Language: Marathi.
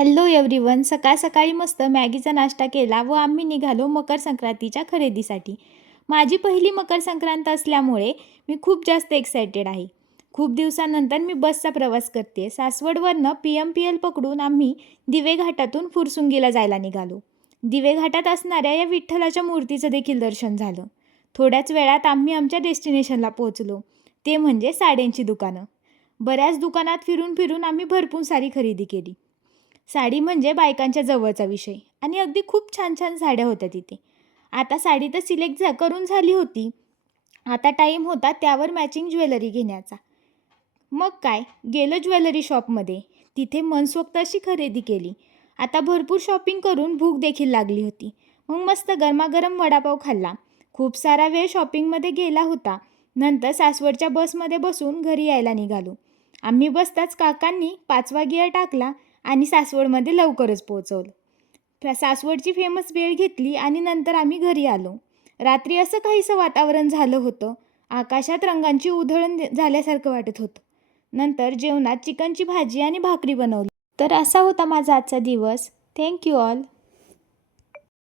Hello everyone. सकाळ सकाळी मस्त मॅगीचा नाश्ता केला व आम्ही निघालो मकर संक्रांतीच्या खरेदीसाठी. माझी पहिली मकर संक्रांत असल्यामुळे मी खूप जास्त एक्सायटेड आहे. खूप दिवसानंतर मी बसचा प्रवास करते. सासवडवरनं PMPL पकडून आम्ही दिवे घाटातून फुरसुंगीला जायला निघालो. दिवे घाटात असणाऱ्या या विठ्ठलाच्या मूर्तीचं देखील दर्शन झालं. थोड्याच वेळात आम्ही आमच्या डेस्टिनेशनला पोहोचलो. ते म्हणजे साड्यांची दुकानं. बऱ्याच दुकानात फिरून फिरून आम्ही भरपूर सारी खरेदी केली. साडी म्हणजे बायकांच्या जवळचा विषय आणि अगदी खूप छान छान साड्या होत्या तिथे. आता साडी तर सिलेक्ट करून झाली होती. आता टाईम होता त्यावर मॅचिंग ज्वेलरी घेण्याचा. मग काय, गेलो ज्वेलरी शॉपमध्ये. तिथे मनसोक्त अशी खरेदी केली. आता भरपूर शॉपिंग करून भूक देखील लागली होती. मग मस्त गरमागरम वडापाव खाल्ला. खूप सारा वेळ शॉपिंगमध्ये गेला होता. नंतर सासवडच्या बसमध्ये बसून घरी यायला निघालो. आम्ही बसताच काकांनी 5वा गिअर टाकला आणि सासवडमध्ये लवकरच पोहोचवलं. सासवडची फेमस भेळ घेतली आणि नंतर आम्ही घरी आलो. रात्री असं काहीसं वातावरण झालं होतं. आकाशात रंगांची उधळण झाल्यासारखं वाटत होतं. नंतर जेवणात चिकनची भाजी आणि भाकरी बनवली. तर असा होता माझा आजचा दिवस. Thank you all.